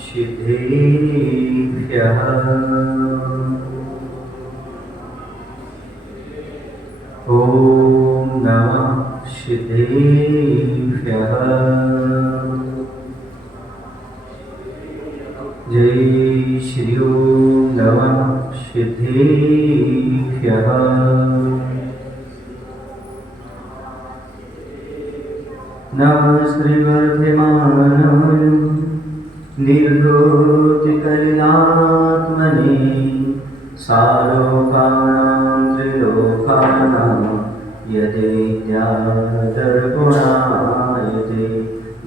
सिद्धेभ्यः। ॐ नमः सिद्धेभ्यः। जय श्री ओम नमः सिद्धेभ्यः। नमः श्रीवर्धमानाय निर्वृतिकलिलात्मने सालोकानां त्रिलोकानां यदेद्यादर्पणायते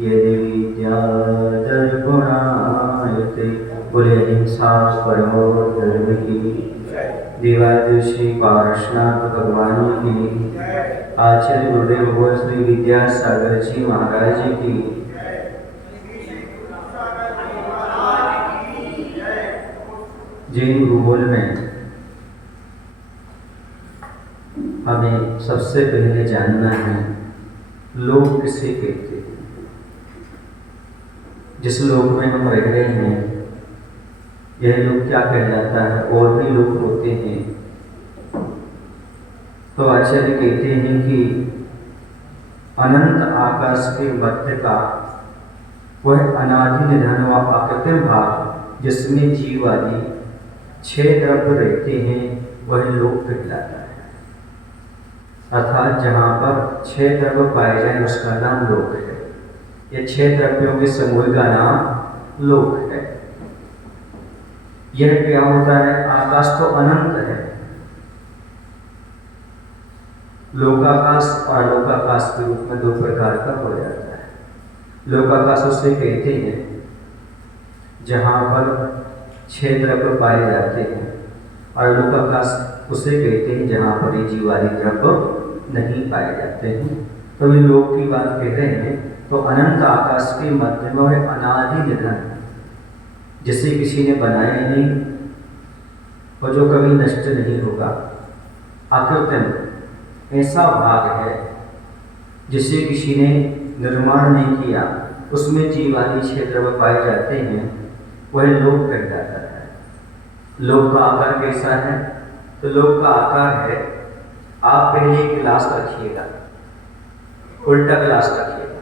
यदेद्यादर्पणायते। बोले अहिंसा परमो धर्म की। देवादिश्री पार्श्वनाथ भगवान की। आचार्य गुरुदेव भगवान श्री विद्यासागर जी महाराज की। जैन भूगोल में हमें सबसे पहले जानना है लोक किसे कहते हैं। जिस लोक में हम रह रहे हैं यह लोक क्या कहलाता है। और भी लोक होते हैं। तो आचार्य कहते हैं कि अनंत आकाश के मध्य का वह अनादि निधन व अकृत्रिम भाग जिसमें जीव आदि 6 द्रव्य रहते हैं वह लोक कहलाता है। अर्थात जहाँ पर 6 द्रव्य पाए जाए उसका नाम लोक है। ये 6 द्रव्यों के समूह का नाम लोक है। यह क्या होता है। आकाश तो अनंत है। लोकाकाश और अलोकाकाश के रूप में 2 प्रकार का हो जाता है। लोकाकाश उसे कहते हैं जहाँ पर 6 द्रव्य पाए जाते हैं और अलोकाकाश उसे कहते हैं जहाँ पर ये जीवादि द्रव्य नहीं पाए जाते हैं। तो ये लोक की बात कह रहे हैं। तो अनंत आकाश के मध्य में वह अनादि निधन जिसे किसी ने बनाया नहीं और जो कभी नष्ट नहीं होगा। अकृत्रिम ऐसा भाग है जिसे किसी ने निर्माण नहीं किया। उसमें जीवादि 6 द्रव्य पाए जाते हैं वह लोक कहलाता है। लोक का आकार कैसा है। तो लोक का आकार है आप पहले एक गिलास रखिएगा। उल्टा गिलास रखिएगा।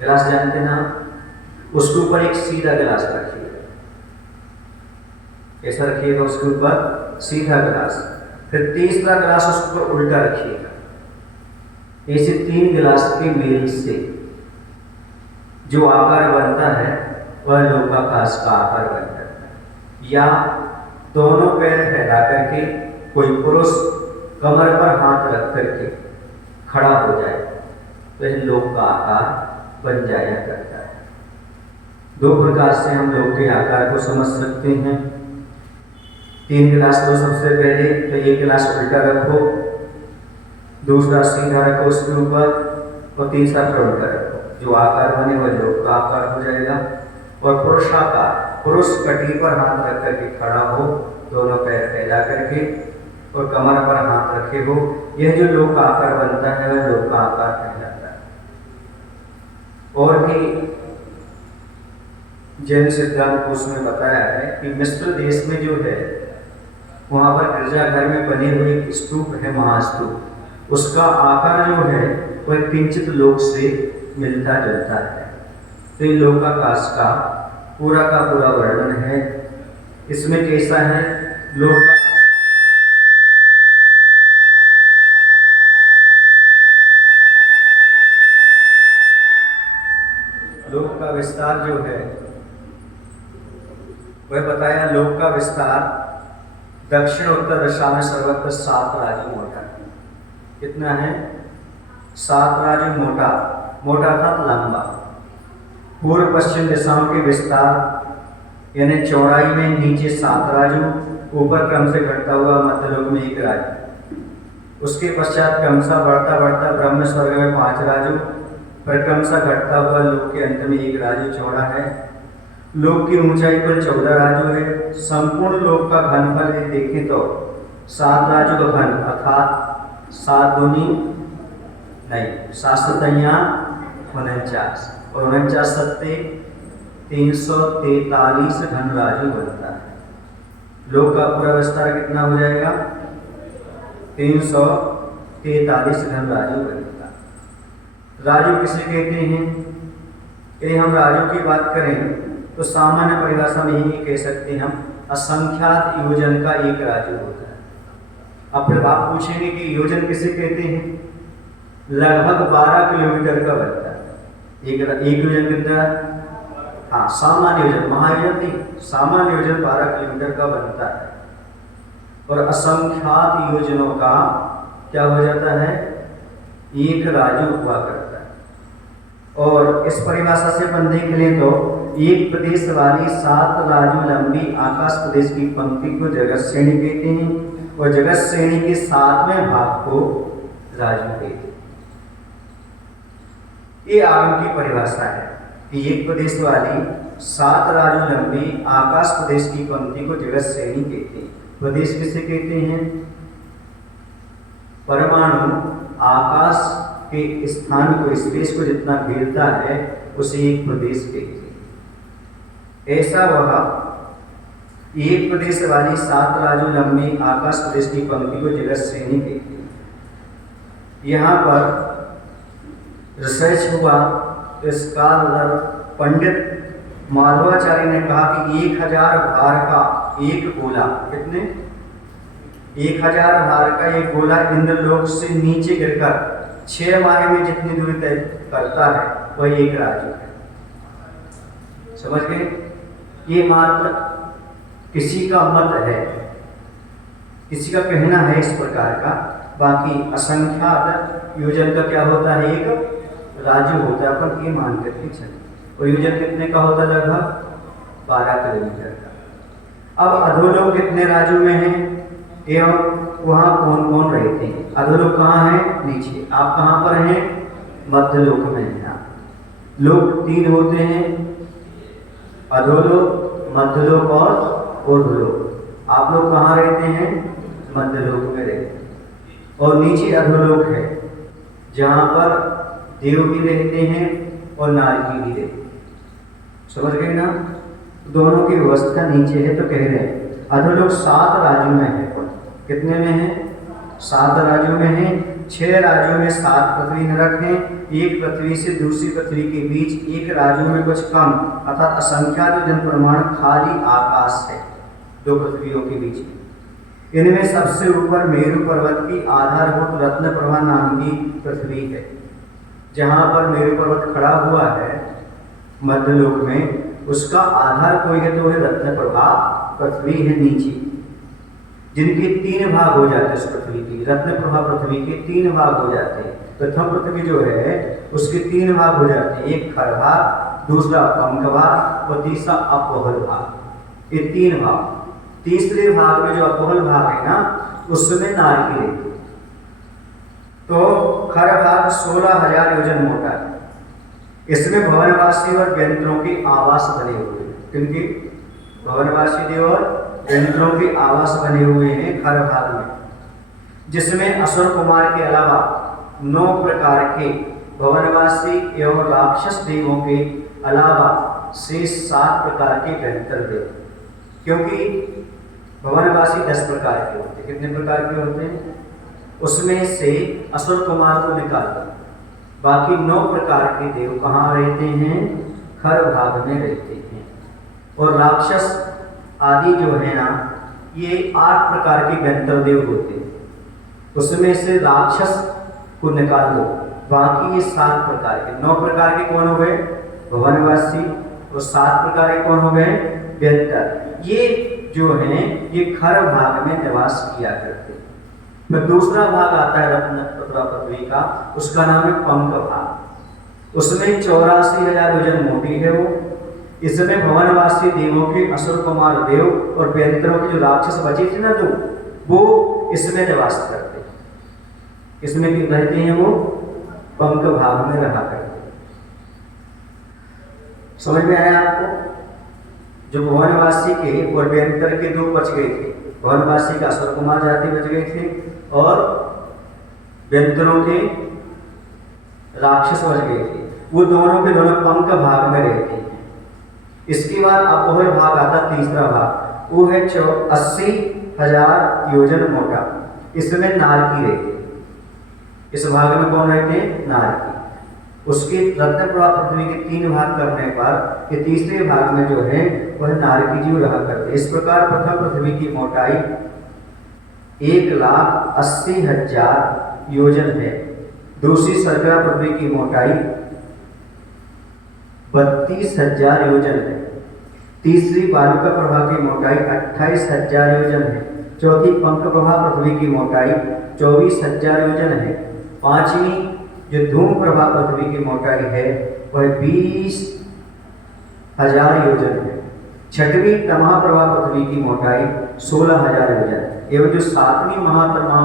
गिलास जानते ना। उसके ऊपर एक सीधा गिलास रखिएगा। ऐसा रखिएगा। उसके ऊपर सीधा गिलास। फिर तीसरा गिलास उसके ऊपर उल्टा रखिएगा। ऐसे 3 गिलास के मेल से जो आकार बनता है वह लोकाकाश का आकार बन जाता है। या दोनों पैर फैला करके कोई पुरुष कमर पर हाथ रख करके खड़ा हो जाए तो यह लोक का आकार बन जाया करता है। 2 प्रकार से हम लोक के आकार को समझ सकते हैं। 3 गिलास लो सबसे पहले। तो एक गिलास उल्टा रखो, दूसरा सीधा रखो उसके ऊपर और तीसरा फिर उल्टा रखो। जो आकार बने वह लोक का आकार हो जाएगा। और पुरुषाकार पुरुष कटी पर हाथ रख करके खड़ा हो, दोनों पैर फैला करके और कमर पर हाथ रखे हो। यह जो लोक का आकार बनता है वह लोक का आकार कहलाता है। और भी जैन सिद्धांत उसमें बताया है कि मिस्र देश में जो है वहाँ पर गिरजाघर में बने हुए स्तूप है महास्तूप। उसका आकार जो है वह किंचित लोक से मिलता जुलता है। तो ये लोकाकाश का पूरा वर्णन है। इसमें कैसा है। लोक का विस्तार जो है वह बताया। लोक का विस्तार दक्षिण उत्तर दिशा में सर्वत्र 7 राजू मोटा। कितना है। 7 राजू मोटा। मोटा था लंबा। पूर्व पश्चिम दिशाओं के विस्तार यानी चौड़ाई में नीचे 7 राजू, ऊपर क्रम से घटता हुआ मध्यलोक में 1 राजू। उसके पश्चात क्रमशः बढ़ता बढ़ता ब्रह्म स्वर्ग में 5 राजू, फिर क्रमशः घटता हुआ लोक के अंत में 1 राजू चौड़ा है। लोक की ऊंचाई पर 14 राजू है। संपूर्ण लोक का घनफल यदि देखें तो 7 राजू का घन अर्थात 7 दूनी नहीं 7 सतैया 49 और 49 सत्ते 343 धनराजु बनता है। लोक का पूरा विस्तार कितना हो जाएगा? 343 धनराजु बनेगा। राजु किसे कहते हैं? यदि हम राजु की बात करें तो सामान्य परिभाषा में यही कह सकते हैं हम, असंख्यात योजन का एक राजु होता है। अब फिर आप पूछेंगे कि योजन किसे कहते हैं? लगभग 12 किलोमीटर का बनता है। एक योजन कितना? हाँ, सामान्य योजन, महायोजन नहीं, सामान्य योजन 12 किलोमीटर का बनता है। और असंख्यात योजनों का क्या हो जाता है? एक राजु हुआ करता है। और इस परिभाषा से अपन देख लें तो एक प्रदेश वाली 7 राजु लंबी आकाश प्रदेश की पंक्ति को जगत श्रेणी कहते हैं और जगत श्रेणी के 7वें भाग को राजु कहते हैं। ये आगम की परिभाषा है कि एक प्रदेश वाली 7 राजु लंबी आकाश प्रदेश की पंक्ति को जगत श्रेणी कहते हैं। प्रदेश किसे कहते हैं? परमाणु आकाश के स्थान को, स्पेस को जितना घेरता है उसे एक प्रदेश कहते हैं। ऐसा वह एक प्रदेश वाली 7 राजु लंबी आकाश प्रदेश की पंक्ति को जगत श्रेणी कहते हैं। यहाँ पर रिसर्च हुआ तो इसका पंडित माधवाचार्य ने कहा कि 1000 भार का एक गोला, कितने? 1000 भार का एक गोला इंद्रलोक से नीचे गिरकर 6 माह में जितनी दूरी तय करता है वह एक राजु है। समझ गए? ये मात्र किसी का मत है, किसी का कहना है इस प्रकार का। बाकी असंख्यात योजन का क्या होता है? एक राजु होता है। अपन ये मान करके चले। और योजन कितने का होता है? लगभग 12 किलोमीटर का। अब अधोलोक कितने राजु में है एवं वहाँ कौन कौन रहते हैं? अधोलोक कहाँ है? नीचे। आप कहाँ पर हैं? मध्यलोक में हैं आप। लोक 3 होते हैं, अधोलोक, मध्यलोक और ऊर्ध्वलोक। आप लोग कहाँ रहते हैं? मध्यलोक में रहते हैं। और नीचे अधोलोक है जहाँ पर देव भी रहते हैं और नारकी भी रहते हैं। समझ गए ना? दोनों की व्यवस्था नीचे है। तो कह रहे हैं अधोलोक 7 राजु में है। कितने में है? 7 राजु में है। 6 राजु में 7 पृथ्वी नरक हैं। एक पृथ्वी से दूसरी पृथ्वी के बीच एक राजु में कुछ कम अर्थात असंख्यात जन प्रमाण खाली आकाश है 2 पृथ्वियों के बीच में। इनमें सबसे ऊपर मेरु पर्वत की आधारभूत रत्नप्रभा नाम की पृथ्वी है। जहाँ पर मेरु पर्वत खड़ा हुआ है मध्यलोक में, उसका आधार कोई है तो वह रत्नप्रभा पृथ्वी है नीचे, जिनके 3 भाग हो जाते हैं। उस पृथ्वी की, रत्नप्रभा पृथ्वी के 3 भाग हो जाते हैं। प्रथम पृथ्वी जो है उसके 3 भाग हो जाते हैं, एक खर भाग, दूसरा पंख भाग और तीसरा अपोहल भाग। ये 3 भाग। तीसरे भाग में जो अपोहल भाग है ना, उसमें नारकी रहती है। तो खर भाग 16,000 योजन मोटा है। इसमें भवनवासी और व्यंतरों के आवास बने हुए हैं। क्योंकि भवनवासी देव और व्यंतरों के आवास बने हुए हैं खर भाग में, जिसमें असुर कुमार के अलावा 9 प्रकार के भवनवासी एवं राक्षस देवों के अलावा शेष 7 प्रकार के व्यंतर देव। क्योंकि भवनवासी 10 प्रकार के होते हैं। कितने प्रकार के होते हैं? उसमें से असुर कुमार को निकाल दो, बाकी 9 प्रकार के देव कहाँ रहते हैं? खर भाग में रहते हैं। और राक्षस आदि जो है ना, ये 8 प्रकार के व्यंतर देव होते हैं। उसमें से राक्षस को निकाल दो, बाकी ये 7 प्रकार के, 9 प्रकार के कौन हो गए? भवनवासी। और 7 प्रकार के कौन हो गए? व्यंतर। ये जो है ये खर भाग में निवास किया करते हैं। फिर दूसरा भाग आता है रत्नप्रभा पृथ्वी का, उसका नाम है पंख भाग। उसमें 84,000 योजन मोटी है वो। इसमें भवनवासी देवों के असुर कुमार देव और व्यंतरों के जो राक्षस बचे थे ना, वो इसमें निवास करते हैं। इसमें रहते हैं वो पंख भाग में रहा करते हैं। समझ में आया आपको? जो भवनवासी के और व्यंतर के 2 बच गए थे। भवनवासी का असुर कुमार जाति बच गए थे और व्यंतरों के राक्षस बच गए थे। वो दोनों के दोनों पंख भाग में रहते हैं। इसके बाद अपोहल भाग आता तीसरा भाग, वो है 80,000 योजन मोटा। इसमें नारकी रहती है। इस भाग में कौन रहते हैं? नारकी। उसके रत्न प्रभा पृथ्वी के 3 भाग करने पर ये तीसरे भाग में जो है वह नारकी जीव रहा करते। इस प्रकार प्रथम पृथ्वी की मोटाई 1,80,000 योजन है। दूसरी सर्करा पृथ्वी की मोटाई 32,000 योजन है। तीसरी बालुका प्रभा की मोटाई 28,000 योजन है। चौथी पंख प्रभा पृथ्वी की मोटाई 24,000 योजन है। पांचवी जो धूम प्रभा पृथ्वी की मोटाई है वह 20,000 योजन है। छठवीं तमहा प्रभा पृथ्वी की मोटाई 16,000 योजन है। एवं जो सातवीं महातमा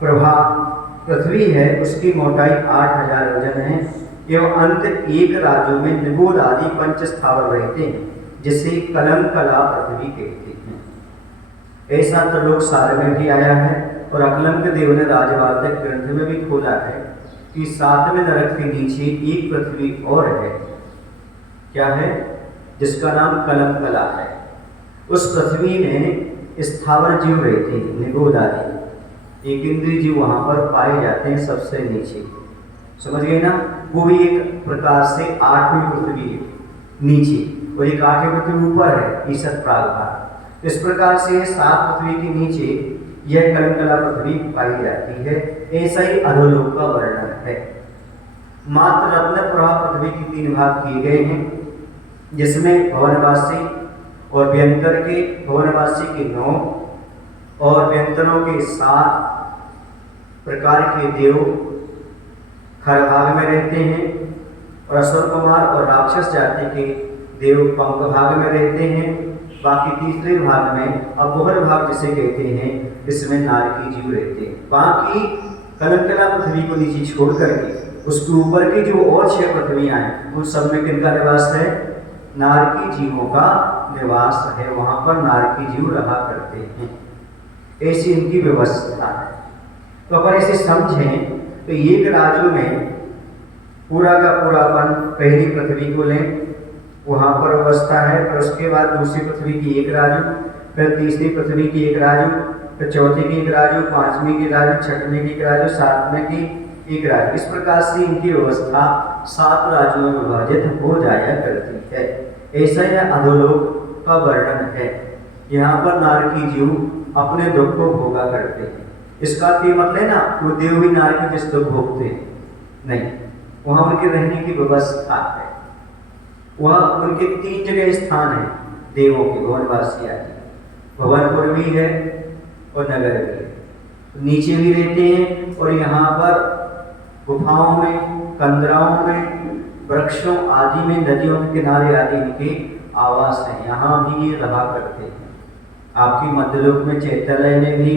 प्रभा पृथ्वी है उसकी मोटाई 8,000 योजन है। एवं अंत एक राज्यों में निगोद आदि पंच स्थावर रहते हैं, जिसे कलम कला पृथ्वी कहते हैं। ऐसा त्रिलोक सार में भी आया है और अकलंक देव ने राजवार्तिक ग्रंथ में भी खोला है कि 7वें नरक के नीचे एक पृथ्वी और है। क्या है? जिसका नाम कलम कला है। उस पृथ्वी में स्थावर जीव रहते हैं, निगोद आदि एक इंद्रिय जीव वहां पर पाए जाते हैं सबसे नीचे। समझ गए ना? वो भी एक प्रकार से 8वीं पृथ्वी है नीचे और एक 8वीं पृथ्वी ऊपर है, ईसत प्रागभाग। इस प्रकार से 7 पृथ्वी के नीचे यह कलमकला पृथ्वी पाई जाती है। ऐसा ही अधोलोक का वर्णन है। मात्र रत्न प्रभा पृथ्वी के 3 भाग किए गए हैं, जिसमें भवनवासी और व्यंतर के भवनवासी के 9 और व्यंतरों के 7 प्रकार के देव खर भाग में रहते हैं और असुर कुमार और राक्षस जाति के देव पंख भाग में रहते हैं। बाकी तीसरे भाग में अपोहल भाग जिसे कहते हैं, इसमें नारकी जीव रहते हैं। बाकी कलमकला पृथ्वी को नीचे छोड़ करके उसके ऊपर की जो और 6 पृथ्वियां हैं उन सब में किनका निवास है? नारकी जीवों का निवास है। वहां पर नारकी जीव रहा करते हैं। ऐसी इनकी व्यवस्था है। तो अगर इसे समझें तो एक राज्य में पूरा का पूरापन पहली पृथ्वी को लें, वहां पर व्यवस्था है। फिर उसके बाद दूसरी पृथ्वी की एक राजू, फिर तीसरी पृथ्वी की एक राजू, फिर चौथी की एक राजू, 5वीं की राजू, 6वीं की एक राजू, 7वें की एक राजू। इस प्रकार से इनकी व्यवस्था 7 राज्यों में विभाजित हो जाया करती है। ऐसा ही अधोलोक का वर्णन है। यहाँ पर नारकी जीव अपने दुख को भोगा करते हैं। इसका मतलब ना वो देव भी नारकी जिस दुख भोगते हैं नहीं, वहां उनके रहने की व्यवस्था है। वह उनके 3 जगह स्थान है देवों के, भवनवासी आदि। भवनपुर भी है और नगर भी है। नीचे भी रहते हैं और यहाँ पर गुफाओं में, कंदराओं में, वृक्षों आदि में, नदियों के किनारे आदि इनके आवास हैं। यहाँ भी ये रहा करते हैं। आपकी मध्यलोक में चैत्यालय में भी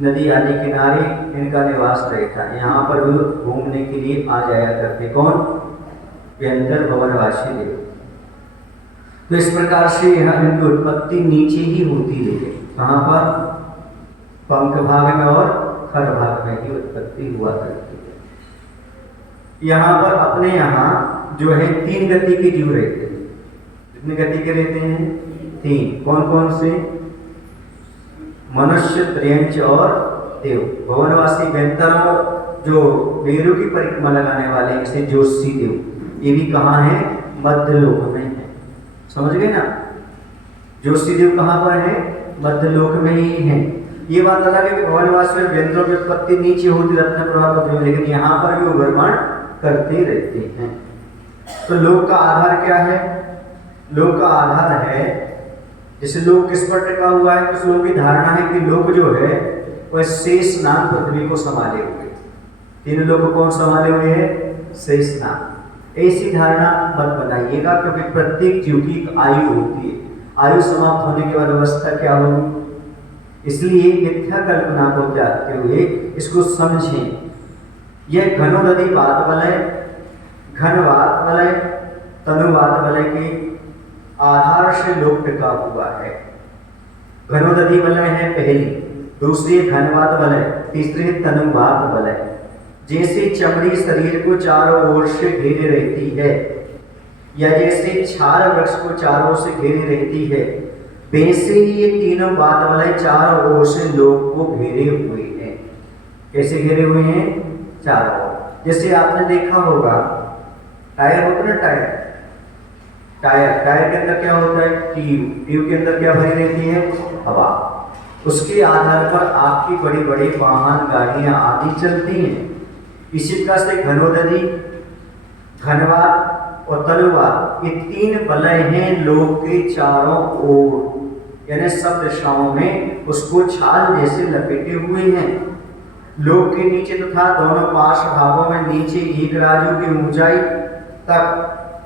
नदी आदि किनारे इनका निवास रहता है। यहाँ पर भी घूमने के लिए आ जाया करते। कौन? व्यंतर भवनवासी देव। तो इस प्रकार से यहाँ इनकी उत्पत्ति नीचे ही होती रही है। कहाँ पर? पंख भाग में और खर भाग में ही उत्पत्ति हुआ करती है। यहाँ पर अपने यहाँ जो है 3 गति के जीव रहते हैं। कितने गति के रहते हैं? 3। कौन कौन से? मनुष्य, त्रयंच और देव। भवनवासी व्यंतरों जो वेरों की परिक्रमा लगाने वाले जैसे ज्योतिषी देव, ये भी कहाँ है? मध्यलोक में है। समझ गए ना? ज्योतिषी देव कहाँ पर है? मध्यलोक में ही है। ये बात अलग है कि भवनवासी और व्यंतरों की उत्पत्ति नीचे होती रत्न प्रभा पृथ्वी, लेकिन यहाँ पर भी वो भ्रमण करते रहते हैं। तो लोक का आधार क्या है? लोक का आधार है, जैसे लोक किस पर टिका हुआ है? कुछ लोगों की धारणा है कि लोक जो है वह शेष नाग पृथ्वी को संभाले हुए। 3 लोग कौन संभाले हुए हैं? शेष नाग। ऐसी धारणा मत बनाइएगा, क्योंकि प्रत्येक जीव की आयु होती है। आयु समाप्त होने के बाद अवस्था क्या होगी? इसलिए मिथ्या कल्पना को त्यागते हुए इसको समझें। यह घनोदधि बात वलय, घनवात वलय, तनुवात वलय के आधार से लोक टिका हुआ है। घनोदधि वलय है पहली, दूसरी घनवात वलय, तीसरी तनुवात वलय। जैसे चमड़ी शरीर को चारों ओर से घेरे रहती है, या जैसे छाल वृक्ष को चारों से घेरे रहती है, वैसे ही ये तीनों बात वाले चारों ओर से लोग को घेरे हुए हैं। कैसे घेरे हुए हैं? चारों ओर। जैसे आपने देखा होगा टायर होता है ना, टायर के अंदर क्या होता है? ट्यूब के अंदर क्या भरी रहती है? हवा। उसके आधार पर आपकी बड़ी बड़ी वाहन, गाड़ियां आदि चलती हैं। इसी प्रकार से घनोदरी, घनवात और तलवार, ये तीन वलय हैं लोग के चारों ओर, यानी सब दिशाओं में उसको छाल जैसे लपेटे हुए हैं। लोग के नीचे तथा दोनों पार्श्व भागों में नीचे एक राजू की ऊंचाई तक,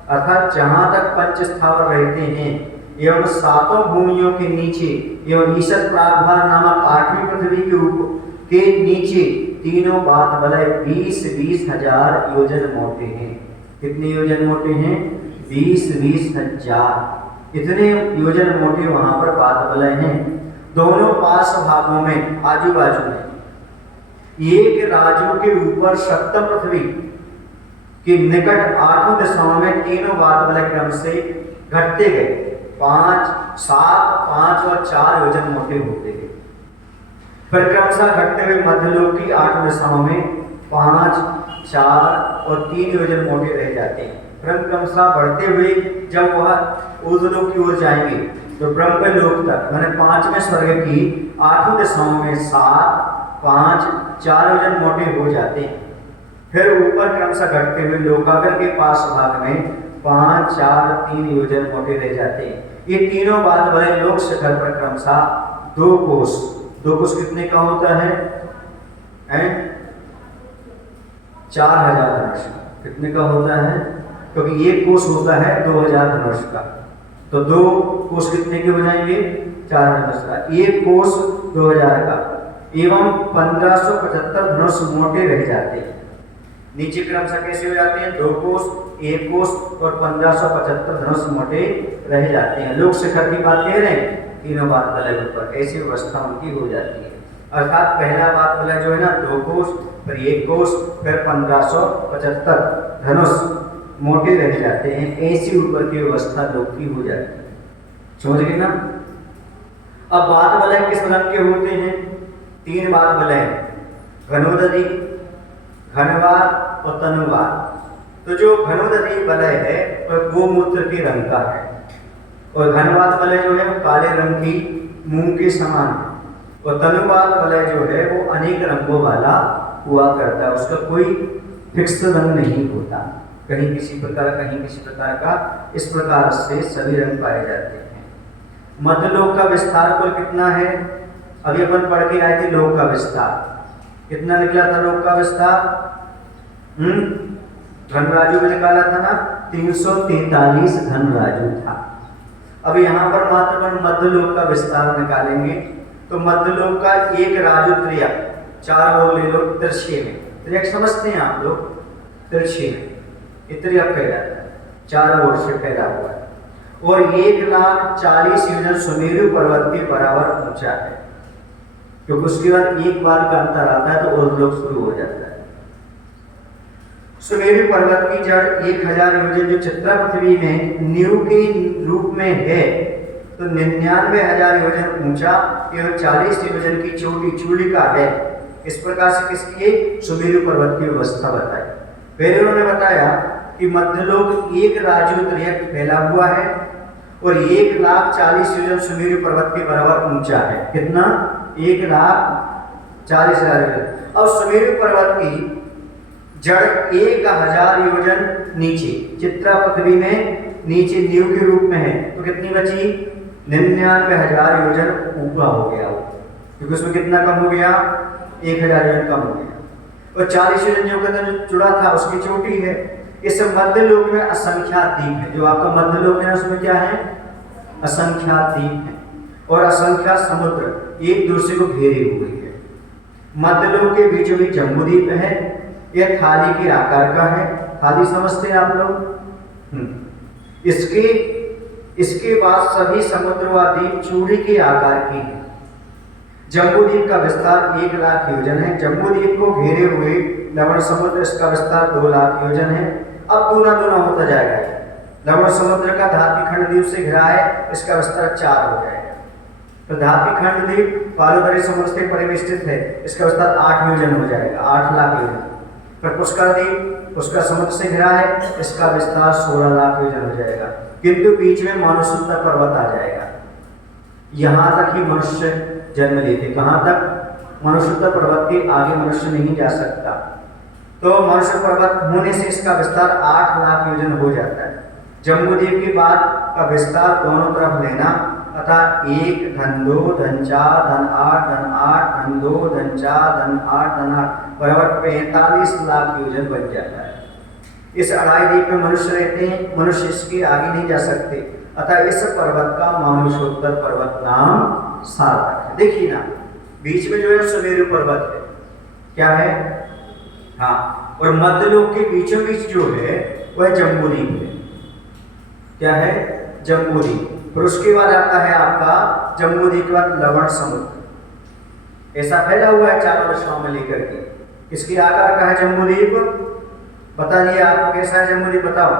अर्थात जहां तक पंच स्थावर रहते हैं, एवं सातों भूमियों के नीचे एवं ईशत प्रागभार नामक 8वीं पृथ्वी के नीचे तीनों बात वलय 20-20 हजार योजन मोटे हैं। कितने योजन मोटे हैं? 20-20 हजार। इतने योजन मोटे वहां पर बात वलय हैं। दोनों पार्श्व भागों में, आजू बाजू में, एक राजू के ऊपर सप्तम पृथ्वी के निकट 8 दिशाओं में तीनों बात वलय क्रम से घटते गए। 5, 7, 5 और 4 योजन मोटे होते गए। फिर क्रमशः घटते हुए मध्यलोक की 8 दिशाओं में 5, 4 और 3 योजन मोटे रह जाते हैं। क्रमशः बढ़ते हुए जब वह ऊर्ध्वलोक की ओर जाएंगे तो ब्रह्मलोक तक, मैंने 5वें स्वर्ग की 8 दिशाओं में 7, 5, 4 योजन मोटे हो जाते हैं। फिर ऊपर क्रमशः घटते हुए लोकागर के पास भाग में 5, 4, 3 योजन मोटे रह जाते हैं। ये तीनों बात वाले लोक शिखर पर क्रमशः 2 कोस कितने का होता है? 4000 धनुष। कितने का होता है? क्योंकि एक कोस होता है 2000 धनुष का, तो 2 कोस कितने के हो जाएंगे? 4000 धनुष का। एक कोस 2000 का एवं 1575 धनुष मोटे रह जाते हैं। नीचे क्रमशः कैसे हो जाते हैं? 2 कोस, 1 कोस और 1575 धनुष मोटे रह जाते हैं। लोक शिखर की बात कह रहे हैं, तीनों बात वलय ऊपर ऐसी व्यवस्था उनकी हो जाती है। अर्थात पहला बात वलय जो है ना 2 कोस, फिर 1 कोस, फिर 1575 धनुष मोटे रह जाते हैं। ऐसी ऊपर की व्यवस्था लोक की हो जाती है। समझ गए ना? अब बात वलय किस रंग के होते हैं? 3 बात वलय, घनोदरी, घनवात और तनुवात। तो जो घनोदरी वलय है वह गोमूत्र के रंग का है, और घनवात वलय जो है वो काले रंग की मूंग के समान है, और तनुवात वलय जो है वो अनेक रंगों वाला हुआ करता है। उसका कोई फिक्स रंग नहीं होता, कहीं किसी प्रकार, कहीं किसी प्रकार का। इस प्रकार से सभी रंग पाए जाते हैं। मध्यलोक का विस्तार कुल कितना है? अभी अपन पढ़ के आए थे लोक का विस्तार। कितना निकला था लोक का विस्तार? धनराजु में निकाला था ना, 343 धनराजु था। अब यहाँ पर मात्र पर मध्यलोक का विस्तार निकालेंगे, तो मध्यलोक का एक राजु त्रियक, 4 ओर ले लो, तिरछे में। त्रियक समझते हैं आप लोग? तिरछे में ये त्रियक फैलाता है, 4 ओर से फैला हुआ है, और 1,40,000 योजन सुमेरु पर्वत के बराबर ऊंचा है। क्योंकि उसके बाद एक बार का अंतर आता है तो और लोग शुरू हो जाता है। सुमेरु पर्वत की जड़ 1000 योजन जो चित्रा पृथ्वी में नींव के रूप में है, तो 99,000 योजन ऊंचा एवं 40 योजन की चोटी चूलिका है। इस प्रकार से किसकी है? सुमेरु पर्वत की व्यवस्था बताई। पहले उन्होंने बताया कि मध्यलोक एक राजू त्रियक फैला हुआ है और 1,40,000 योजन सुमेरु पर्वत के बराबर ऊंचा है। कितना? 1,40,000 योजन। अब सुमेरु पर्वत की जड़ 1000 योजन नीचे चित्रा पृथ्वी में नीचे नींव के रूप में है, तो कितनी बची? 99,000 योजन ऊपर हो गया वो, क्योंकि उसमें कितना कम हो गया? 1000 योजन कम हो गया, और 40 योजन जो अंदर जुड़ा था उसकी चोटी है। इस मध्यलोक में असंख्यात द्वीप है। जो आपका मध्यलोक है उसमें क्या है? असंख्यात द्वीप है और असंख्यात समुद्र एक दूसरे को घेरे हुए है। मध्यलोक के बीचों बीच जम्बूद्वीप है। यह थाली के आकार का है। थाली समझते हैं आप लोग? इसके बाद सभी समुद्र व द्वीप चूड़ी के आकार के हैं। जम्बूद्वीप का विस्तार 1,00,000 योजन है। जम्बूद्वीप को घेरे हुए लवण समुद्र, इसका विस्तार 2,00,000 योजन है। अब दूना होता जाएगा। लवण समुद्र का धात्विक खंड द्वीप से घिरा है, इसका विस्तार 4 हो जाएगा। तो धात्विक खंड द्वीप पालोदरी समुद्र से परिवेष्टित है, इसका विस्तार 8 योजन हो जाएगा, 8 लाख योजन। फिर पुष्कर द्वीप पुष्कर समुद्र से घिरा है, इसका विस्तार 16 लाख योजन हो जाएगा। किंतु बीच में मानसूत्र पर्वत आ जाएगा, यहाँ तक ही मनुष्य जन्म लेते। कहाँ तक? मानसूत्र पर्वत के आगे मनुष्य नहीं जा सकता। तो मानसूत्र पर्वत होने से इसका विस्तार 8 लाख योजन हो जाता है। जम्बूद्वीप के बाद का विस्तार दोनों तरफ लेना, अतः 1 धन 2 धन 4 धन 8 धन 8 धन 2 धन 4 धन 8 धन 8 बराबर 45 लाख योजन बन जाता है। इस अढ़ाई द्वीप में मनुष्य रहते हैं, मनुष्य इसके आगे नहीं जा सकते, अतः इस पर्वत का मानुषोत्तर पर्वत नाम सार्थक है। देखिए ना, बीच में जो है सुमेरु पर्वत है, क्या है? हाँ, और मध्यलोक के बीचों बीच जो है वह जम्बूद्वीप है। क्या है? जम्बूद्वीप। फिर उसके बाद आता है आपका जम्बूद्वीप के बाद लवण समुद्र, ऐसा फैला हुआ है चारों दिशाओं में लेकर के। किसके आकार का है जम्बूद्वीप? बता दिया आपको कैसा है जम्बूद्वीप, बताओ।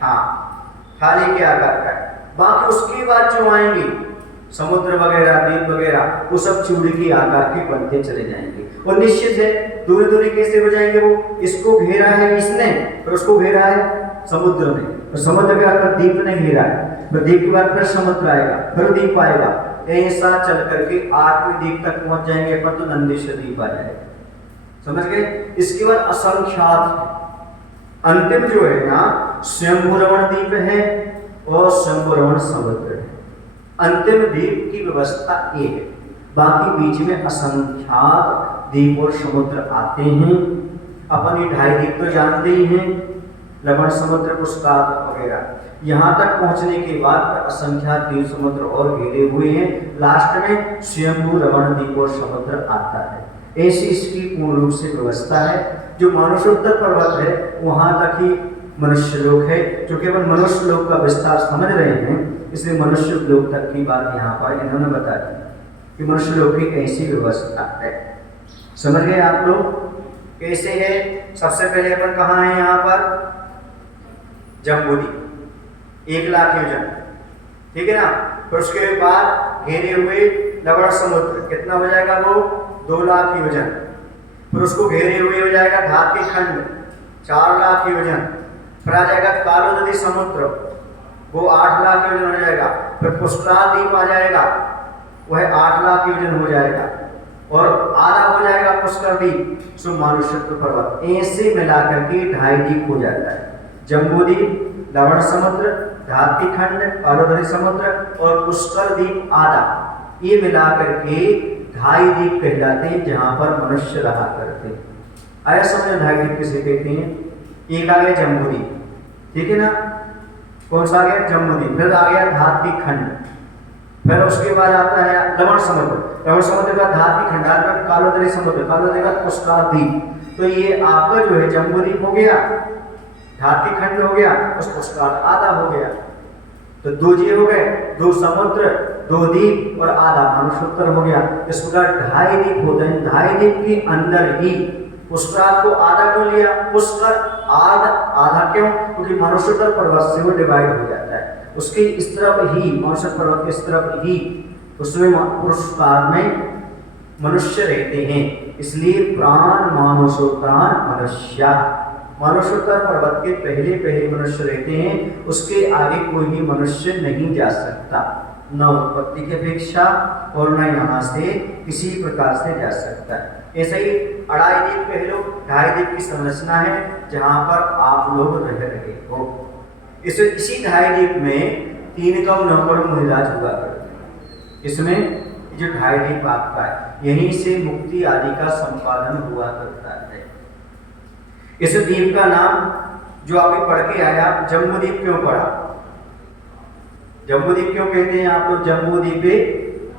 हाँ, थाली के आकार का है। बाकी उसके बाद जो आएंगे समुद्र वगैरह द्वीप वगैरह, वो सब चूड़ी के आकार के बनते चले जाएंगे। और निश्चित है दूरी दूरी कैसे हो जाएंगे, वो इसको घेरा है इसने, और उसको घेरा है समुद्र ने, तो समुद्र के बाद द्वीप ने घेरा है, तो द्वीप के बाद फिर समुद्र आएगा, फिर द्वीप आएगा, ऐसा चल करके 8वें द्वीप तक पहुंच जाएंगे पर तो नंदीश्वर द्वीप आ जाएगा। समझ गए? इसके बाद असंख्यात अंतिम जो है ना स्वयंभूरवण द्वीप है और स्वयंभूरवण समुद्र है। अंतिम द्वीप की व्यवस्था ये है, बाकी बीच में असंख्यात द्वीप और समुद्र आते हैं। अपन ये 2.5 द्वीप तो जानते ही हैं, लवण समुद्र पुष्कर वगैरह। यहाँ तक पहुँचने के बाद असंख्यात द्वीप समुद्र और घिरे हुए हैं। लास्ट में स्वयंभू लवण द्वीप और समुद्र आता है। ऐसी इसकी पूर्ण रूप से व्यवस्था है। जो मानुषोत्तर पर्वत है वहाँ तक ही मनुष्य लोक है, जो केवल मनुष्य लोक का विस्तार समझ रहे हैं, इसलिए मनुष्य लोक तक की बात यहाँ पर इन्होंने बता दी कि मनुष्य लोक की ऐसी व्यवस्था है। समझ गए आप लोग कैसे है? सबसे पहले अपन कहाँ है? यहाँ पर जम्बूद्वीप, 1 लाख योजन, ठीक है ना। फिर उसके बाद घेरे हुए लवण समुद्र, कितना हो जाएगा वो? 2 लाख योजन। फिर उसको घेरे हुए हो जाएगा धात्विक खंड, 4 लाख योजन। फिर आ जाएगा कालोदरी समुद्र, वो 8 लाख योजन हो जाएगा। फिर पुष्कर द्वीप आ जाएगा, वह 8 लाख योजन हो जाएगा, और आधा हो जाएगा पुष्कर द्वीप, सो मानुषत्व पर्वत। ऐसे मिलाकर के 2.5 द्वीप हो जाता है। जम्बूद्वीप, लवण समुद्र, धात्विक खंड, कालोदरी समुद्र और पुष्कर द्वीप आधा, ये मिलाकर के 2.5 द्वीप कहलाते हैं जहां पर मनुष्य रहा करते हैं। आया समझ? 2.5 द्वीप किसे कहते हैं? एक आ गया जम्बूद्वीप, ठीक है ना। कौन सा आ गया? जम्बूद्वीप। फिर आ गया धात्विक खंड, फिर उसके बाद आता है लवण समुद्र, लवण समुद्र का धात्विक खंड, कालोदरी समुद्र, कालोदरी का पुष्कर द्वीप। तो ये आपका जो है जम्बूद्वीप हो गया, धात्विक खंड हो गया, उस पुष्कर आधा हो गया। तो 2 जी हो गए, 2 समुद्र, 2 द्वीप और आधा मानुषोत्तर हो गया। इस प्रकार 2.5 द्वीप होते हैं। 2.5 द्वीप के अंदर ही पुष्कर को आधा क्यों लिया? पुष्कर आधा क्यों? क्योंकि मानुषोत्तर पर्वत से वो डिवाइड हो जाता है। उसके इस तरफ ही, मानुषोत्तर पर्वत के इस तरफ ही उसमें पुष्कर में मनुष्य रहते हैं, इसलिए प्राण मानुषो प्राण मनुष्य। मानुषोत्तर पर्वत के पहले मनुष्य रहते हैं, उसके आगे कोई भी मनुष्य नहीं जा सकता, न उत्पत्ति की अपेक्षा और न यहाँ से किसी प्रकार से जा सकता है। ऐसे ही 2.5 द्वीप कह लो, 2.5 द्वीप की संरचना है जहाँ पर आप लोग रह रहे हो। इसी 2.5 द्वीप में 3 कम नौकर मुनिराज हुआ करते हैं। इसमें जो 2.5 द्वीप आपका है, यहीं से मुक्ति आदि का संपादन हुआ करता है। इस द्वीप का नाम जो अभी पढ़ के आया, जम्बूद्वीप क्यों पढ़ा? जम्बूद्वीप क्यों कहते हैं आप लोग? जम्बूद्वीप,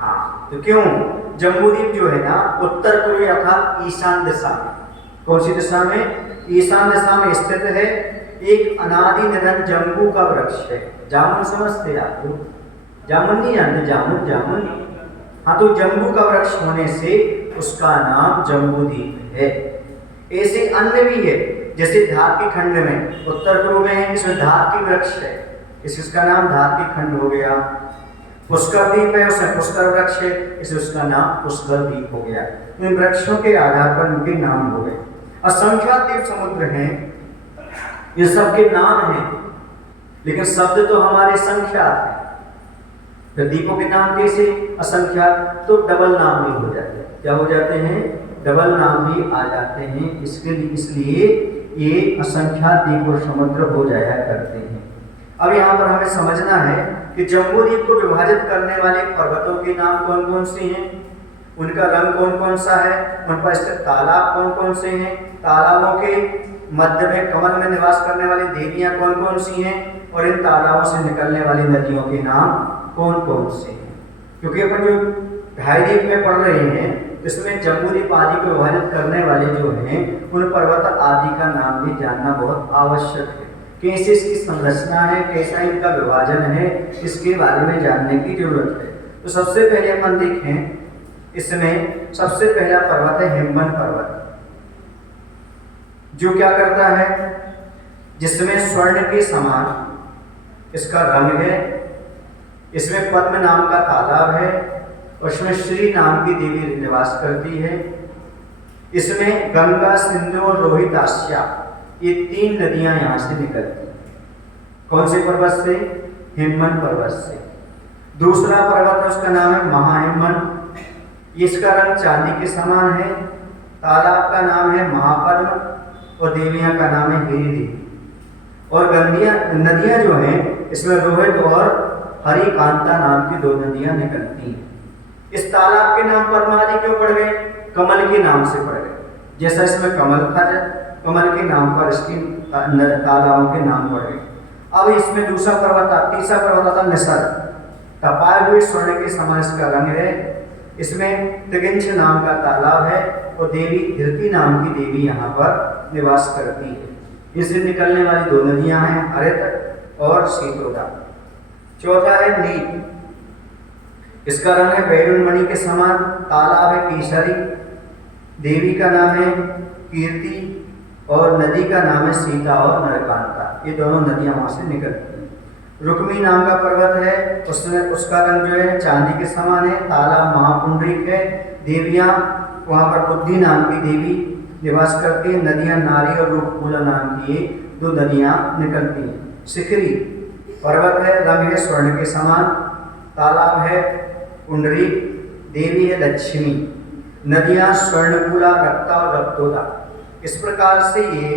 हाँ, तो क्यों? जम्बूद्वीप जो है ना उत्तर पूर्वी अर्थात ईशान दिशा में, कौन सी दिशा में? ईशान दिशा में स्थित है। एक अनादि निधन जम्बू का वृक्ष है। जामुन समझते आप लोग? जामुन नहीं जानते? जामुन, हाँ, तो जम्बू का वृक्ष होने से उसका नाम जम्बूद्वीप है। ऐसे अन्य भी है, जैसे धारकी खंड में उत्तर पूर्व में इसमें धारकी वृक्ष है, इसका नाम धारकी खंड हो गया। पुष्कर द्वीप है, उसमें पुष्कर वृक्ष है, इसलिए उसका नाम पुष्कर द्वीप हो गया। इन वृक्षों के आधार पर उनके नाम हो गए। असंख्यात द्वीप समुद्र हैं, ये सबके नाम हैं, लेकिन शब्द तो हमारे संख्यात हैं। तो द्वीपों के नाम कैसे असंख्यात, तो डबल नाम भी हो जाते हैं। क्या हो जाते हैं? डबल नाम भी आ जाते हैं। इसलिए ये असंख्यात द्वीप और समुद्र हो जाया करते हैं। अब यहाँ पर हमें समझना है कि जम्बू द्वीप को विभाजित करने वाले पर्वतों के नाम कौन कौन से हैं, उनका रंग कौन कौन सा है, उन पर स्थित तालाब कौन कौन से हैं, तालाबों के मध्य में कमल में निवास करने वाली देवियां कौन कौन सी हैं, और इन तालाबों से निकलने वाली नदियों के नाम कौन कौन से हैं। क्योंकि अपन जो ढाई द्वीप में पढ़ रहे हैं, इसमें जम्बू द्वीप आदि को विभाजित करने वाले जो हैं, उन पर्वत आदि का नाम भी जानना बहुत आवश्यक है। कैसे इसकी संरचना है, कैसा इनका विभाजन है, इसके बारे में जानने की जरूरत है। तो सबसे पहले अपन देखें, इसमें सबसे पहला पर्वत है हिमवन पर्वत, जो क्या करता है, जिसमें स्वर्ण के समान इसका रंग है, इसमें पद्म नाम का तालाब है, और इसमें श्री नाम की देवी निवास करती है। इसमें गंगा, सिंधु और रोहितास्या, ये 3 नदियां यहाँ से निकलती हैं। कौन से पर्वत से? हिमवन पर्वत से। दूसरा पर्वत है, उसका नाम है महाहिमवन, इसका रंग चांदी के समान है, तालाब का नाम है महापद्म, और देवियां का नाम है गिरिदेवी। और नदियां जो हैं, इसमें रोहित और हरिकांता नाम की 2 नदियां निकलती हैं। इस तालाब के नाम पद्मावती क्यों पड़ गए? कमल के नाम से पड़ गए। जैसा इसमें कमल था, कमल के नाम पर इसकी तालाबों के नाम पड़ गए। अब इसमें दूसरा पर्वत था, तीसरा पर्वत था निसर, तपाए हुए स्वर्ण के समान इसका रंग है। इसमें त्रिगिंछ नाम का तालाब है, और देवी धृति नाम की देवी यहाँ पर निवास करती है। इससे निकलने वाली 2 नदियां हैं, हरित और शीतोदा। चौथा है नील, इसका रंग है बैडून मणि के समान, तालाब है केसरी, देवी का नाम है कीर्ति, और नदी का नाम है सीता और नरकांता। ये दोनों नदियां वहां से निकलती हैं। रुक्मी नाम का पर्वत है, उसमें उसका रंग जो है चांदी के समान है, तालाब महापुंडरीक है, देवियां वहां पर बुद्धि नाम की देवी निवास करती है, नदियां नारी और रूपकुला नाम की 2 नदियां निकलती हैं। शिखरी पर्वत है, रंग है स्वर्ण के समान, तालाब है पुंडरीक, देवी है लक्ष्मी, नदियां स्वर्णकुला, रक्ता और रक्तोदा। इस प्रकार से ये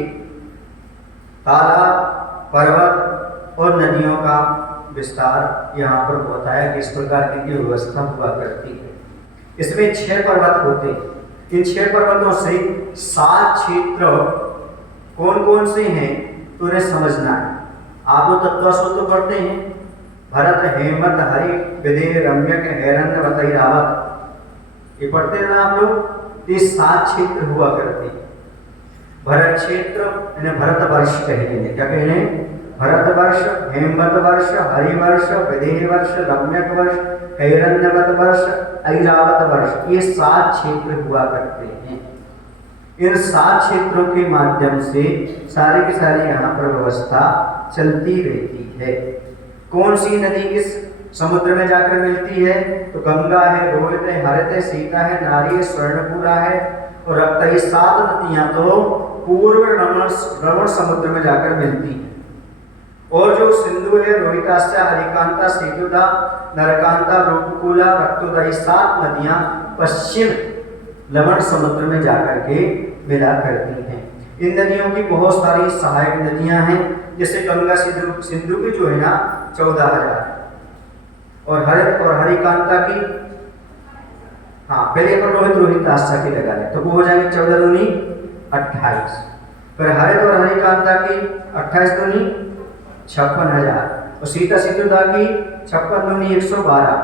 तालाब, पर्वत और नदियों का विस्तार यहाँ पर बताया कि इस प्रकार की व्यवस्था हुआ करती है। इसमें 6 पर्वत होते हैं। इन 6 पर्वतों से 7 क्षेत्र कौन कौन से हैं तो उन्हें समझना है। आप लोग तत्वसूत्र पढ़ते हैं, भरत, हेमंत, हरि, विदेह, रम्यक, हैरण्य, ऐरावत, ये पढ़ते हैं ना आप लोग। ये 7 क्षेत्र हुआ करते हैं। भरत क्षेत्र यानी भरत वर्ष कहेंगे, क्या कहने? भरत वर्ष, हेमंत वर्ष, हरि वर्ष, विदेह वर्ष, रम्यक वर्ष, हैरण्यवत वर्ष, ऐरावत वर्ष, ये 7 क्षेत्र हुआ करते हैं। इन 7 क्षेत्रों के माध्यम से सारी की सारी यहाँ पर व्यवस्था चलती रहती है। कौन सी नदी किस समुद्र में जाकर मिलती है? तो गंगा है, रोहित है, हरित है, सीता है, नारी है, स्वर्णकुला है और रक्त। ये 7 नदियां तो पूर्व रमण समुद्र में जाकर मिलती हैं। और जो सिंधु है, रोहितास्या, हरिकांता, शीतोदा, नरकांता, रूपकुला, रक्तोदा, ये 7 नदियां पश्चिम लवण समुद्र में जाकर के मिला करती हैं। इन नदियों की बहुत सारी सहायक नदियां हैं, जैसे गंगा सिंधु की जो है ना 14,000 और हरित और हरिकांता की, हाँ पहले पर रोहितास्या की लगा लें तो वो हो जाएंगे 14 दूनी 28, फिर हरित और हरिकांता की 28 दूनी 56,000 और सीता शीतोदा की 56 दूनी 112,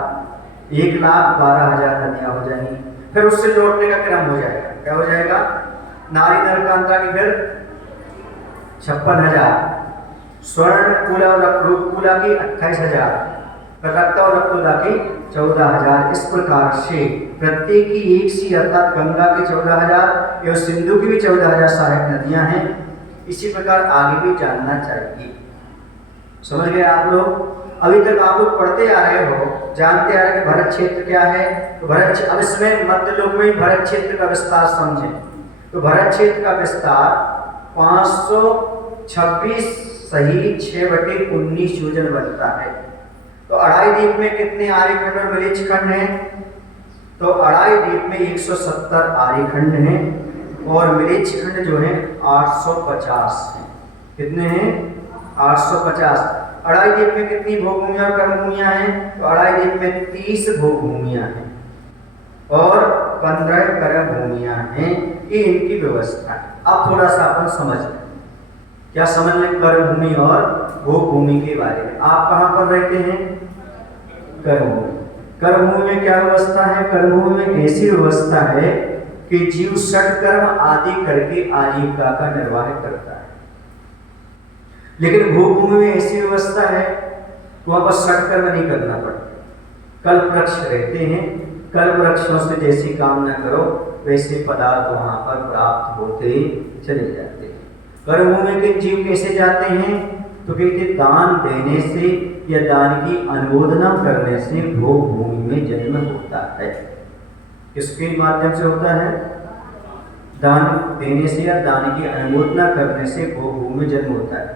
1,12,000 नदियां हो जाएंगी। फिर उससे जोड़ने का क्रम हो जाएगा, क्या हो जाएगा? नारी नरकांता की फिर 56,000, स्वर्णकुला और रूपकुला की 28,000, रक्त और रक्तोदा की 14,000। इस प्रकार से प्रत्येक की एक सी, अर्थात गंगा की 14,000 एवं सिंधु की भी 14,000 सहायक नदियां हैं। इसी प्रकार आगे भी जानना चाहिए। समझ गए आप लोग? अभी तक आप लोग पढ़ते आ रहे हो, जानते आ रहे हैं कि भरत क्षेत्र क्या है। तो भरत, अब इसमें मध्य लोक में भरत क्षेत्र का विस्तार समझें। तो भरत क्षेत्र का विस्तार 526 सही 6/19 योजन बनता है। तो अढ़ाई द्वीप में कितने आर्यखंड और मिलिच खंड हैं? तो अढ़ाई द्वीप में 170 आर्यखंड हैं और मिलिच खंड जो है 850 हैं। कितने हैं? 850। अढ़ाई द्वीप में कितनी भोगभूमियां और कर्मभूमियां हैं? तो अढ़ाई द्वीप में 30 भोगभूमियां हैं और 15 कर्मभूमियां हैं। ये इनकी व्यवस्था है। अब थोड़ा सा अपन समझ लें, क्या समझ लें कर्मभूमि और भोगभूमि के बारे में। आप कहां पर रहते हैं? कर्मभूमि। कर्मभूमि में क्या व्यवस्था है? कर्मभूमि में ऐसी व्यवस्था है कि जीव षट कर्म आदि करके आजीविका का निर्वाह करता है। लेकिन भोगभूमि में ऐसी व्यवस्था है कि वहां पर षट कर्म नहीं करना पड़ता। कल्प वृक्ष रहते हैं, कल्प वृक्षों से जैसी कामना करो वैसे पदार्थ वहां पर प्राप्त होते चले जाते हैं। कर्मभूमि के जीव कैसे जाते हैं? तो कहते दान देने से या दान की अनुमोदना करने से भोग भूमि में जन्म होता है। किसके माध्यम से होता है? दान देने से या दान की अनुमोदना करने से भोग भूमि में जन्म होता है।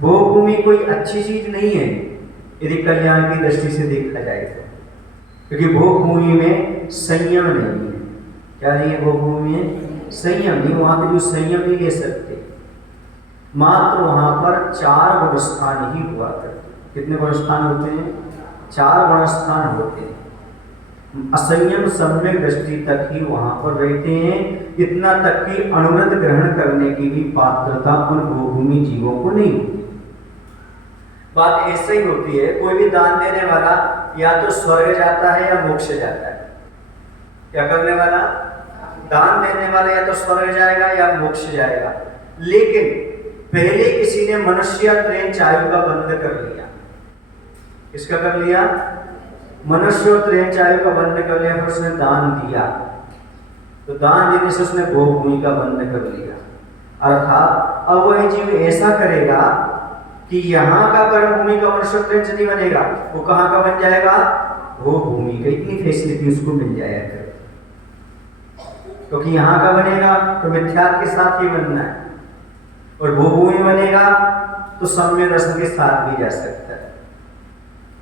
भोग भूमि कोई अच्छी चीज नहीं है यदि कल्याण की दृष्टि से देखा जाए तो, क्योंकि भोग भूमि में संयम नहीं है। क्या नहीं है? भोग भूमि में संयम नहीं। वहां पे जो संयम नहीं ले सकते, मात्र वहां पर 4 गुणस्थान ही हुआ करते। कितने गुणस्थान होते हैं? 4 गुणस्थान होते हैं। असंयम सम्यक दृष्टि तक ही वहां पर रहते हैं, इतना तक कि अनुव्रत ग्रहण करने की भी पात्रता उन भोगभूमि जीवों को नहीं होती। बात ऐसे ही होती है, कोई भी दान देने वाला या तो स्वर्ग जाता है या मोक्ष जाता है। क्या करने वाला? दान देने वाला या तो स्वर्ग जाएगा या मोक्ष जाएगा। लेकिन पहले किसी ने मनुष्य त्रेंच आयु का बंध कर लिया। किसका कर लिया? मनुष्य और त्रेंच आयु का बंध कर लिया, फिर उसने दान दिया। तो दान देने से उसने भोग भूमि का बंध कर लिया। अर्थात अब वह जीव ऐसा करेगा कि यहाँ का कर्म भूमि का मनुष्य त्रेंच नहीं बनेगा, वो कहाँ का बन जाएगा? भोग भूमि का। इतनी फैसिलिटी उसको मिल जाएगा, क्योंकि यहाँ का बनेगा तो मिथ्यात्व के साथ ही बनना है, और भोगभूमि बनेगा तो सम्य दर्शन के साथ भी जा सकता है।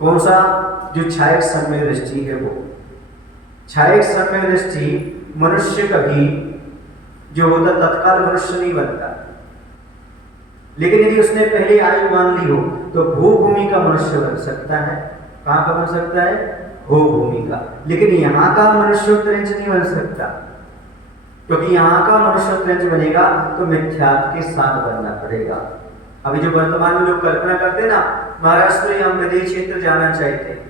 कौन सा? जो छायक सम्य दृष्टि है वो। छायक सम्य दृष्टि मनुष्य कभी जो होता तत्काल मनुष्य नहीं बनता, लेकिन यदि उसने पहले आयु मान ली हो तो भूभूमि का मनुष्य बन सकता है। कहाँ का बन सकता है? भूभूमि का। लेकिन यहाँ का मनुष्य त्रेंच नहीं बन सकता, क्योंकि यहाँ का मनुष्य त्रेंच बनेगा तो मिथ्यात्व के साथ बनना पड़ेगा। अभी जो वर्तमान में लोग कल्पना करते हैं ना, महाराष्ट्र या हम विदेश क्षेत्र जाना चाहते हैं,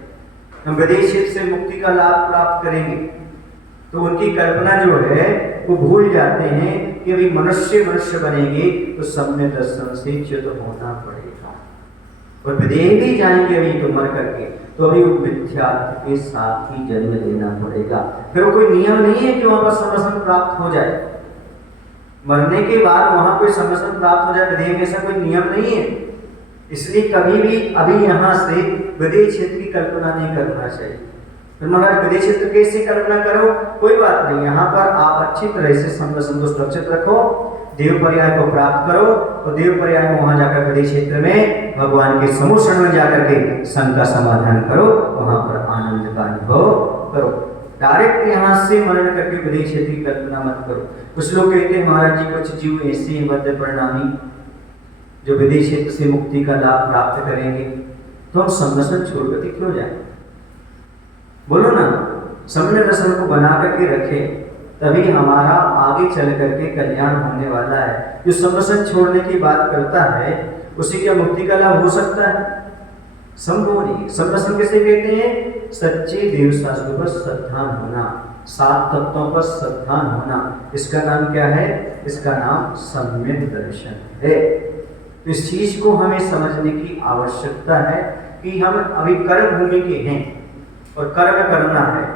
हम विदेश क्षेत्र से मुक्ति का लाभ प्राप्त करेंगे, तो उनकी कल्पना जो है वो भूल जाते हैं कि अभी मनुष्य बनेंगे तो सम्य दर्शन से च्युत होना पड़ेगा, और विदेह भी जाएंगे अभी तो मर करके, तो अभी मिथ्यात्व के साथ ही जन्म लेना पड़ेगा। फिर वो कोई नियम नहीं है कि वहां पर समर्पण प्राप्त हो जाए, मरने के बाद वहां कोई समर्पण प्राप्त हो जाए, विदेह में ऐसा कोई नियम नहीं है। इसलिए कभी भी अभी यहाँ से विदेह क्षेत्र की कल्पना नहीं करना चाहिए। फिर महाराज विदेश क्षेत्र कैसे कल्पना करो? कोई बात नहीं, यहाँ पर आप अच्छी तरह से संरक्षण को सुरक्षित रखो, देव पर्याय को प्राप्त करो, और देव पर्याय में वहां जाकर विदेश क्षेत्र में भगवान के समूह शरण में जाकर के संग का समाधान करो, वहां पर आनंद का अनुभव करो। डायरेक्ट यहाँ से मनन करके विदेश क्षेत्र की कल्पना मत करो। कुछ लोग कहते हैं महाराज जी कुछ जीव ऐसे ही बद्ध परिणामी जो विदेश क्षेत्र से मुक्ति का लाभ प्राप्त करेंगे, तो हम संरक्षण छोड़ करके क्यों जाए? बोलो ना, सम्य दर्शन को बना करके रखे, तभी हमारा आगे चल करके कल्याण होने वाला है। जो संरक्षण छोड़ने की बात करता है उसी क्या मुक्ति का लाभ हो सकता है? संभव नहीं। संरक्षण किसे कहते हैं? सच्चे देव शास्त्र पर श्रद्धान होना, 7 तत्वों पर श्रद्धान होना, इसका नाम क्या है? इसका नाम सम्यक दर्शन है। तो इस चीज को हमें समझने की आवश्यकता है कि हम अभी कर्म भूमि के हैं और कर्म करना है।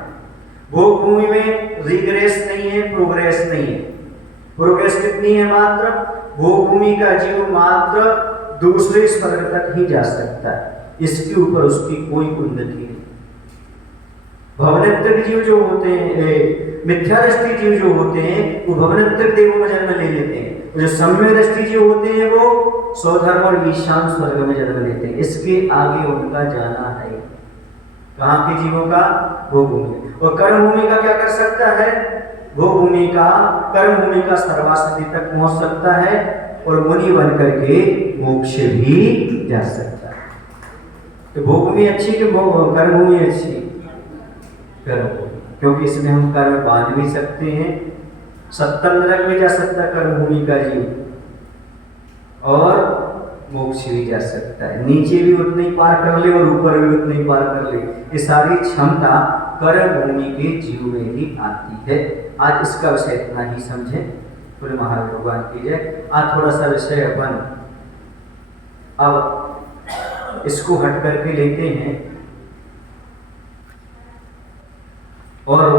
भोग भूमि में रिग्रेस नहीं है, प्रोग्रेस नहीं है। प्रोग्रेस कितनी है? मात्र भूभूमि का जीव मात्र दूसरे स्वर्ग तक ही जा सकता है, इसके ऊपर उसकी कोई उन्नति नहीं। भवनत्रक जीव जो होते हैं, मिथ्यादृष्टि जीव जो होते हैं, वो भवनत्रक देवों में जन्म ले लेते हैं। जो सम्यक दृष्टि जीव होते हैं वो स्वधर्म और ईशान स्वर्ग में जन्म लेते हैं। इसके आगे उनका जाना है कहाँ के जीवों का? भूभूमि। और कर्म भूमि का क्या कर सकता है? भूभूमि का कर्म भूमि का सर्वासिद्धि तक पहुंच सकता है और मुनि बन करके मोक्ष भी जा सकता है। तो भूभूमि अच्छी कि कर्म भूमि अच्छी? कर्म भूमि, क्योंकि इसमें हम कर्म बांध भी सकते हैं, सप्तम नरक में जा सकता है कर्म भूमि का जीव, और मोक्ष भी जा सकता है। नीचे भी उतने ही पार कर ले और ऊपर भी उतने ही पार कर ले। ये सारी क्षमता कर्म भूमि के जीव में ही आती है। आज इसका विषय इतना ही समझें। पूरे महावीर भगवान की जय। आज थोड़ा सा विषय अपन अब इसको हट करके लेते हैं और